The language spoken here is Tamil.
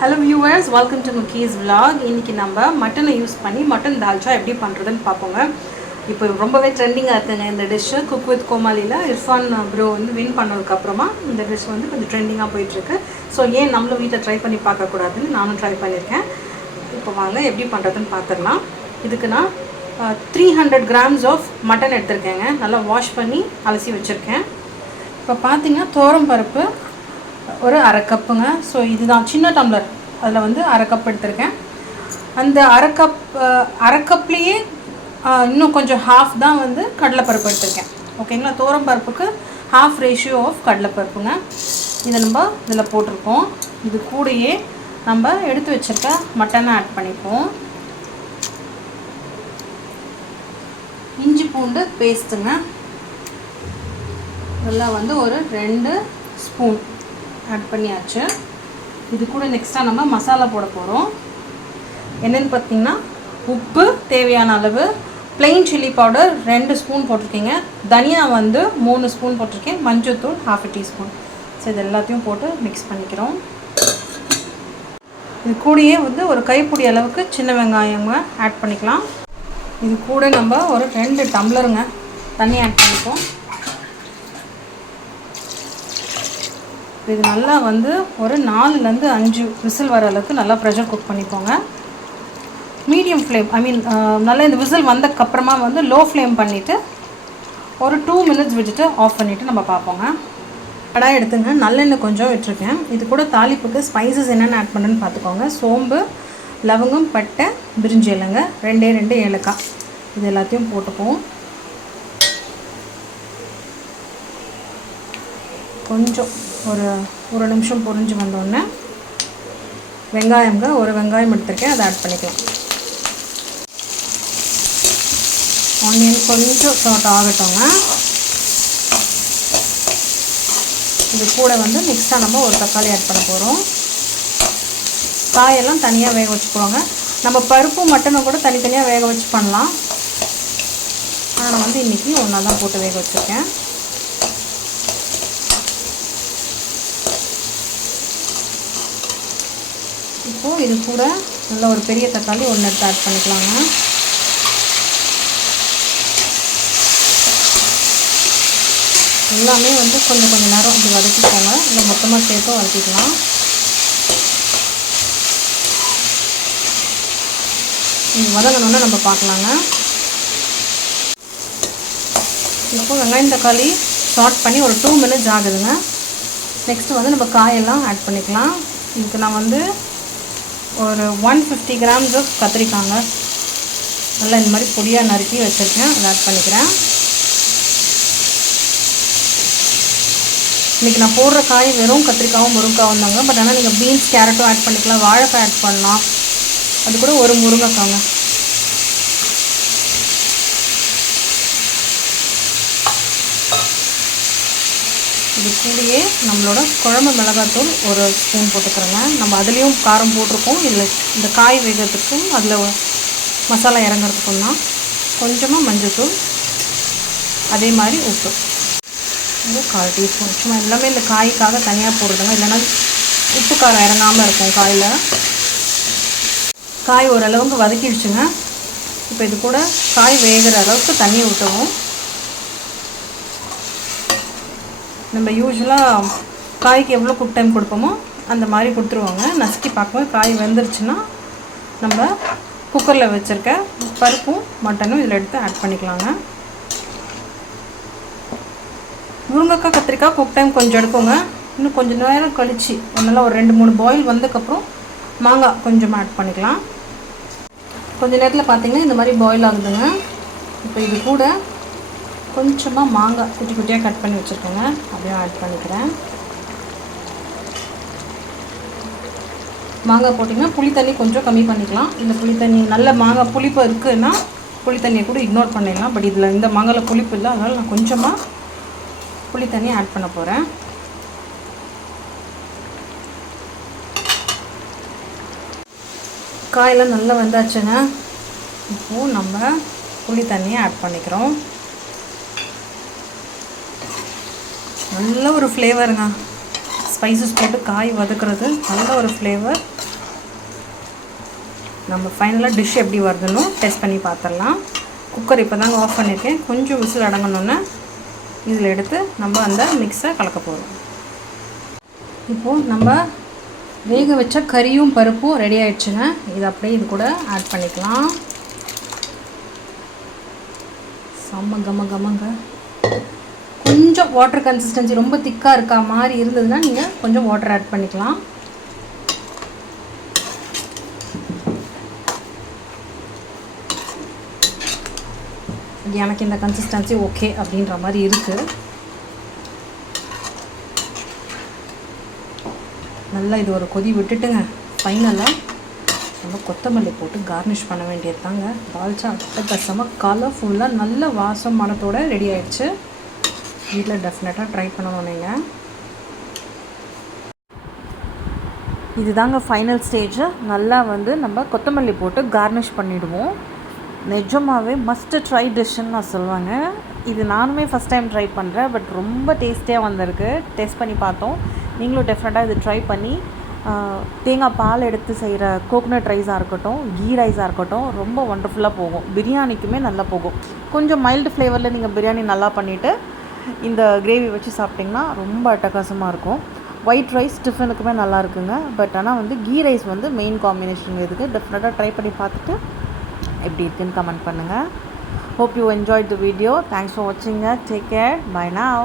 Hello viewers, welcome to Muki's vlog. இன்னைக்கு நம்ம மட்டனை யூஸ் பண்ணி மட்டன் தால்ச்சா எப்படி பண்ணுறதுன்னு பார்ப்போங்க. இப்போ ரொம்பவே ட்ரெண்டிங்காக இருக்குங்க இந்த டிஷ்ஷு. குக் வித் கோமாளியில் இர்ஃபான் ப்ரோ வந்து வின் பண்ணதுக்கப்புறமா இந்த டிஷ் வந்து கொஞ்சம் ட்ரெண்டிங்காக போயிட்டுருக்கு. ஸோ ஏன் நம்மளும் வீட்டை ட்ரை பண்ணி பார்க்கக்கூடாதுன்னு நானும் ட்ரை பண்ணியிருக்கேன். இப்போ வாங்க எப்படி பண்ணுறதுன்னு பார்த்துடலாம். இதுக்கு நான் 300 grams ஆஃப் மட்டன் எடுத்திருக்கேங்க. நல்லா வாஷ் பண்ணி அலசி வச்சுருக்கேன். இப்போ பார்த்தீங்கன்னா தோரம் பருப்பு ஒரு அரை கப்புங்க. ஸோ இதுதான் சின்ன டம்ளர், அதில் வந்து அரை கப் எடுத்திருக்கேன். அந்த அரை கப்லேயே இன்னும் கொஞ்சம் ஹாஃப் தான் வந்து கடலைப்பருப்பு எடுத்திருக்கேன். ஓகேங்களா, தோரம் பருப்புக்கு ஹாஃப் ரேஷியோ ஆஃப் கடலைப்பருப்புங்க. இதை நம்ம இதில் போட்டிருக்கோம். இது கூடயே நம்ம எடுத்து வச்சுருக்க மட்டனை ஆட் பண்ணிப்போம். இஞ்சி பூண்டு பேஸ்ட்டுங்க, இதெல்லாம் வந்து ஒரு 2 ஸ்பூன் ஆட் பண்ணியாச்சு. இது கூட நெக்ஸ்ட்டாக நம்ம மசாலா போட போகிறோம். என்னென்னு பார்த்தீங்கன்னா உப்பு தேவையான அளவு, plain சில்லி பவுடர் 2 ஸ்பூன் போட்டிருக்கீங்க, தனியா வந்து 3 ஸ்பூன் போட்டிருக்கேன், மஞ்சள்தூள் 1/2 டீஸ்பூன். ஸோ இது எல்லாத்தையும் போட்டு மிக்ஸ் பண்ணிக்கிறோம். இது கூடயே வந்து ஒரு கைப்பிடி அளவுக்கு சின்ன வெங்காயங்க ஆட் பண்ணிக்கலாம். இது கூட நம்ம ஒரு 2 டம்ளருங்க தண்ணி ஆட் பண்ணிப்போம். இது நல்லா வந்து ஒரு 4லேருந்து 5 விசில் வர அளவுக்கு நல்லா ப்ரெஷர் குக் பண்ணிப்போங்க. மீடியம் ஃப்ளேம், நல்லா இந்த விசில் வந்ததுக்கப்புறமா வந்து லோ ஃப்ளேம் பண்ணிவிட்டு ஒரு 2 minutes விட்டுட்டு ஆஃப் பண்ணிவிட்டு நம்ம பார்ப்போங்க. கடாய் எடுத்துங்க, நல்லெண்ணெய் கொஞ்சம் விட்டுருக்கேன். இது கூட தாளிப்புக்கு ஸ்பைசஸ் என்னென்ன ஆட் பண்ணுறேன்னு பார்த்துக்கோங்க. சோம்பு, லவங்கம், பட்டை, பிரிஞ்சி இலைங்க, 2 ஏலக்காய், இது எல்லாத்தையும் போட்டுப்போம். கொஞ்சம் ஒரு நிமிஷம் பொரிஞ்சு வந்தோடனே வெங்காயங்க, ஒரு வெங்காயம் எடுத்துருக்கேன், அதை ஆட் பண்ணிக்கலாம். ஆனியன் கொஞ்சம் சாட் ஆகட்டோங்க. இது கூட வந்து நெக்ஸ்ட்டாக நம்ம ஒரு தக்காளி ஆட் பண்ண போகிறோம். காயெல்லாம் தனியாக வேக வச்சுக்குவாங்க. நம்ம பருப்பு மட்டனை கூட தனித்தனியாக வேக வச்சு பண்ணலாம். ஆனால் நான் வந்து இன்றைக்கி ஒன்றா தான் போட்டு வேக வச்சுருக்கேன். இப்போது இது கூட நல்ல ஒரு பெரிய தக்காளி 1 எடுத்து ஆட் பண்ணிக்கலாங்க. எல்லாமே வந்து கொஞ்சம் நேரம் இப்படி வதக்கிக்கோங்க. இல்லை மொத்தமாக சேர்த்து வதக்கிக்கலாம். இது வதங்கணுன்னு நம்ம பார்க்கலாங்க. இப்போது வெங்காயம் தக்காளி சாட் பண்ணி ஒரு 2 minutes ஆகுதுங்க. நெக்ஸ்ட்டு வந்து நம்ம காயெல்லாம் ஆட் பண்ணிக்கலாம். இதுக்கு நான் வந்து ஒரு 150 grams ஆஃப் கத்திரிக்காங்க நல்லா இந்த மாதிரி பொடியாக நறுக்கி வச்சுருக்கேன், அதை ஆட் பண்ணிக்கிறேன். இன்றைக்கி நான் போடுற காய் வெறும் கத்திரிக்காவும் முருங்கைக்காவும் தாங்க. பட் ஆனால் நீங்கள் பீன்ஸ், கேரட்டும் ஆட் பண்ணிக்கலாம், வாழைக்காய் ஆட் பண்ணலாம், அது கூட ஒரு முருங்கைக்காங்க. இது கூடயே நம்மளோட குழம்பு மிளகாத்தூள் ஒரு ஸ்பூன் போட்டுக்கிறோங்க. நம்ம அதுலேயும் காரம் போட்டிருக்கோம். இதில் இந்த காய் வேகிறதுக்கும் அதில் மசாலா இறங்குறதுக்கும் தான். கொஞ்சமாக மஞ்சள்தூள், அதே மாதிரி உப்பு ஒரு 1/4 டீஸ்பூன். சும்மா எல்லாமே இந்த காய்க்காக தனியாக போடுறதுங்க, இல்லைன்னா உப்பு காரம் இறங்காமல் இருக்கும் காயில். காய் ஓரளவுக்கு வதக்கிடுச்சுங்க. இப்போ இது கூட காய் வேகிற அளவுக்கு தண்ணி ஊற்றுவோம். நம்ம யூஸ்வலாக காய்க்கு எவ்வளோ குக் டைம் கொடுப்போமோ அந்த மாதிரி கொடுத்துருவாங்க. நசுக்கி பார்க்கும்போது காய் வெந்துருச்சுன்னா நம்ம குக்கரில் வச்சுருக்க பருப்பும் மட்டனும் இதில் எடுத்து ஆட் பண்ணிக்கலாங்க. முருங்கைக்காய், கத்திரிக்காய் குக் டைம் கொஞ்சம் எடுக்குங்க. இன்னும் கொஞ்சம் நேரம் கழித்து நல்லா ஒரு 2-3 பாயில் வந்ததுக்கப்புறம் மாங்காய் கொஞ்சம் ஆட் பண்ணிக்கலாம். கொஞ்சம் நேரத்தில் பார்த்திங்கன்னா இந்த மாதிரி பாயில் ஆகுதுங்க. இப்போ இது கூட கொஞ்சமாக மாங்காய் குட்டி குட்டியாக கட் பண்ணி வச்சுருக்கேங்க, அப்படியே ஆட் பண்ணிக்கிறேன். மாங்காய் போட்டிங்கன்னா புளி தண்ணி கொஞ்சம் கம்மி பண்ணிக்கலாம். இந்த புளி தண்ணி நல்ல மாங்காய் புளிப்பு இருக்குதுன்னா புளி தண்ணியை கூட இக்னோர் பண்ணிடலாம். பட் இதில் இந்த மாங்காயில் புளிப்பு இல்லை, அதனால் நான் கொஞ்சமாக புளி தண்ணி ஆட் பண்ண போகிறேன். காயெல்லாம் நல்லா வெந்தாச்சுங்க. இப்போது நம்ம புளி தண்ணியை ஆட் பண்ணிக்கிறோம். நல்ல ஒரு ஃப்ளேவருங்க. ஸ்பைசஸ் போட்டு காய் வதக்குறது நல்ல ஒரு ஃப்ளேவர். நம்ம ஃபைனலாக டிஷ் எப்படி வருதுன்னு டெஸ்ட் பண்ணி பார்த்துடலாம். குக்கர் இப்போ தாங்க ஆஃப் பண்ணியிருக்கேன். கொஞ்சம் விசில் அடங்கணுன்னே இதில் எடுத்து நம்ம அந்த மிக்ஸை கலக்க போகிறோம். இப்போது நம்ம வேக வச்ச கறியும் பருப்பும் ரெடி ஆகிடுச்சுங்க. இது அப்படியே இது கூட ஆட் பண்ணிக்கலாம். செம்ம கமங்க. கொஞ்சம் வாட்டர் கன்சிஸ்டன்சி ரொம்ப திக்காக இருக்கா மாதிரி இருந்ததுன்னா நீங்கள் கொஞ்சம் வாட்டர் ஆட் பண்ணிக்கலாம். எனக்கு இந்த கன்சிஸ்டன்சி ஓகே அப்படின்ற மாதிரி இருக்குது. நல்லா இது ஒரு கொதி விட்டுட்டுங்க ஃபைனலாக நம்ம கொத்தமல்லி போட்டு கார்னிஷ் பண்ண வேண்டியது தாங்க. தால்ச்சா அட்டகாசமாக கலர்ஃபுல்லாக நல்ல வாசம் மணத்தோடு ரெடி ஆகிடுச்சு. வீட்டில் டெஃபினட்டாக ட்ரை பண்ணணும் நீங்கள். இது தாங்க ஃபைனல் ஸ்டேஜ். நல்லா நம்ம கொத்தமல்லி போட்டு கார்னிஷ் பண்ணிவிடுவோம். நிஜமாகவே மஸ்ட்டு ட்ரை டிஷ்ஷுன்னு நான் சொல்லுவாங்க. இது நானுமே ஃபஸ்ட் டைம் ட்ரை பண்ணுறேன். பட் ரொம்ப டேஸ்டியாக வந்திருக்கு. டேஸ்ட் பண்ணி பார்த்தோம். நீங்களும் டெஃபினட்டாக இது ட்ரை பண்ணி தேங்காய் பால் எடுத்து செய்கிற கோகனட் ரைஸாக இருக்கட்டும், கீ ரைஸாக இருக்கட்டும், ரொம்ப ஒண்டர்ஃபுல்லாக போகும். பிரியாணிக்குமே நல்லா போகும். கொஞ்சம் மைல்டு ஃப்ளேவரில் நீங்கள் பிரியாணி நல்லா பண்ணிவிட்டு இந்த கிரேவி வச்சு சாப்பிட்டிங்கன்னா ரொம்ப அட்டகாசமாக இருக்கும். ஒயிட் ரைஸ் டிஃபனுக்குமே நல்லா இருக்குங்க. பட் ஆனால் கீ ரைஸ் மெயின் காம்பினேஷன் இதுக்கு. டெஃபினட்டாக ட்ரை பண்ணி பார்த்துட்டு எப்படி இருக்குன்னு கமெண்ட் பண்ணுங்கள். Hope you enjoyed the video. Thanks for watching. Take care. Bye now.